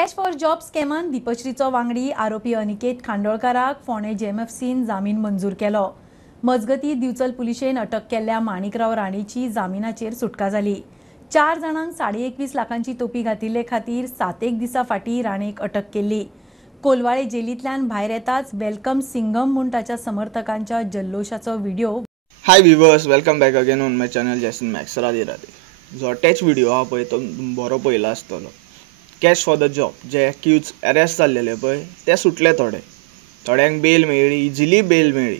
Cash for job स्कॅमान दिपश्रीचो वांगडी आरोपी अनिकेत खांडोळकाराक फोंडे जेएमएफसीन जामीन मंजूर केलो। मजगती दिवचल पुलिशेन अटक केल्ल्या माणिकराव राणेची जामिनाचेर सुटका जाली। 4 जाणांक 21.5 लाखांची तोपी घातिल्ले खातीर 7 दिसा फाटीं राणेक अटक केल्ली। कोलवाळे जेलींतल्यान भायर येताच वेलकम सिंगम म्हूण ताच्या समर्थकांच्या जल्लोशाचो video. Hi viewers, welcome back again on my channel Jason Max. Radhe Radhe. जो अटॅच व्हिडिओ हा पळय तो बरो पळयला आसतलो। कॅश फॉर द जॉब जे एक्यूज अरेस्ट जाल्लेले पळय ते सुटले, थोड्यांक बेल मेळ्ळी, इजिली बेल मेळ्ळी।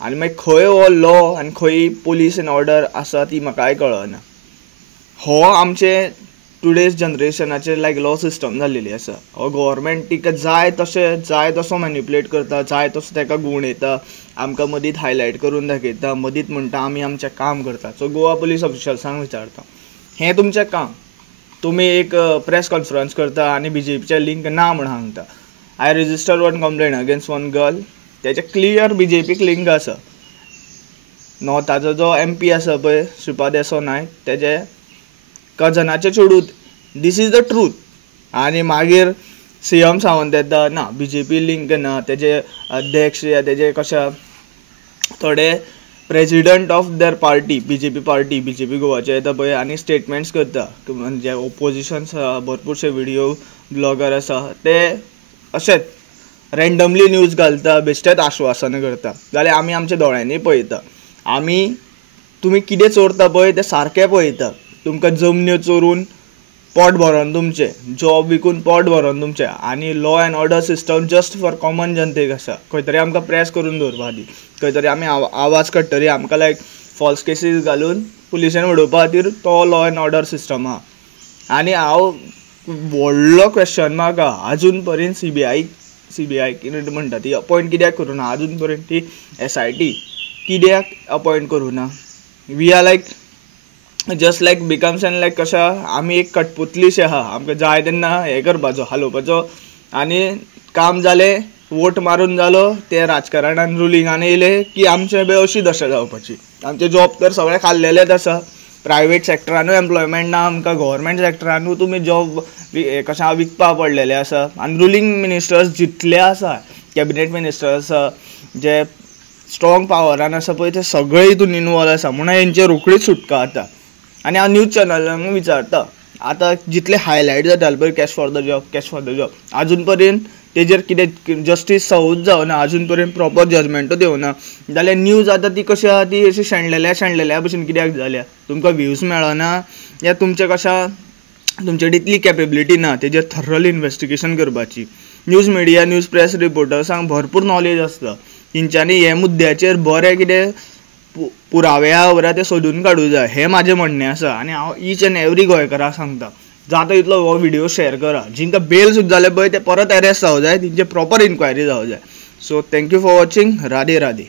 आनी मागीर खंय हो लॉ आनी खंय पुलीस एन ऑर्डर आसा ती म्हाकाय कळना। हो आमचे टुडेज जनरेशनाचेर लायक लॉ सिस्टम जाल्लेली आसा। हो गव्हर्मेंट तिका जाय तसो मॅन्युपुलेट करता, जाय तसो ताका गुणयता, आमकां मदींच हायलायट करून दाखयता, मदींच म्हणटा आमी आमचें काम करता। सो गोवा पुलीस ऑफिशल्सांक विचारता, हें तुमचें काम? तुमी एक प्रेस कॉन्फरन्स करता आनी BJPचें लिंक ना म्हण सांगता। I register one complaint against one girl, तेजे क्लियर BJPक लिंक आसा। ताजो जो MP आसा पळय श्रीपाद येसो नायक, तेजे कजनाचें चेडूत। This is the truth. आनी मागीर CM सावंत येता, ना BJP लिंक ना, तेजे अध्यक्ष या तेजे कशा थोडे president of there party BJP गोवाचे येता पळय आनी स्टेटमेंट्स करता। म्हणजे ओपोजिशन्स भरपूरशे व्हिडिओ ब्लॉगर आसा ते अशेंच रँडमली न्यूज घालता, बेश्टेच आश्वासनां करता। जाल्यार आमी आमच्या दोळ्यांनी पळयता, तुमी कितें चोरता पळय तें सारकें पळयता। तुमकां जमन्यो चोरून पोट भरोन तुमचें, जॉब विकून पोट भरोन तुमचें, आनी law end order system just for common जनतेक आसा। खंय तरी आमकां प्रेस करून दवरपा दी, खंय तरी आमी आवाज काडटरी आमकां लायक फॉल्स केसीस घालून पुलिशेन उडोवपा खातीर तो लॉ एंड ऑर्डर सिस्टम आहा। आनी हांव व्हडलो क्वेश्चन मार्क आहा, आजून पर्यंत CBI कितें म्हणटा ती अपॉयंट कित्याक करूना? आजून पर्यंत ती SIT कित्याक अपॉयंट करूना? We are like just like becomes an like कशा आमी एक कठपुतलीशे आहा, आमकां जाय तेन्ना हें करपाचो, हालोवपाचो, आनी काम जालें, वोट मारून जालो, ते राजकारणान रुलिंगान येयले की आमचें बी अशी दशा जावपाची। आमचे जॉब तर सगळे खाल्लेलेच आसा। प्रायवेट सेक्टरानूय एम्प्लॉयमेंट ना आमकां, गव्हर्मेंट सेक्टरानूय तुमी जॉब कशा विकपा पडलेले आसा। आनी रुलींग मिनिस्टर्स जितले आसा, कॅबिनेट मिनिस्टर आसा, जे स्ट्रॉंग पावरान आसा पळय, ते सगळे हितून इनवॉल्व आसा, म्हणून हेंची रोखडीच सुटका जाता। आनी हांव न्यूज चॅनलांक विचारता, आतां जितले हायलायट जाताले पळय कॅश फॉर द जॉब, आजून पर्यंत तेजेर कितें जस्टीस जावूच जावना, आजून पर्यंत प्रॉपर जजमेंटूच येवना। जाल्यार न्यूज आतां ती कशी आहा, ती अशी शेणलेल्या भशेन कित्याक जाल्या? तुमकां व्ह्यूज मेळना, या तुमचें कशा तुमचे तितली कॅपेबिलिटी ना तेजेर थरली इन्वेस्टिगेशन करपाची? न्यूज मिडिया, न्यूज प्रेस रिपोर्टर्सांक भरपूर नॉलेज आसता, तेंच्यांनी हे मुद्द्याचेर बरें कितें पुरावे आहा बरे ते सोदून काडूं जाय, हें म्हाजें म्हणणें आसा। आनी हांव ईच एंड एवरी गोंयकाराक सांगता, जाता तितलो हो व्हिडिओ शेअर करा। जिंकां बेल सुद्दां जाले पळय ते परत अरेस्ट जावं जाय, तेंचे प्रॉपर इन्क्वायरी जावं जाय। So thank you for watching. Radhe Radhe.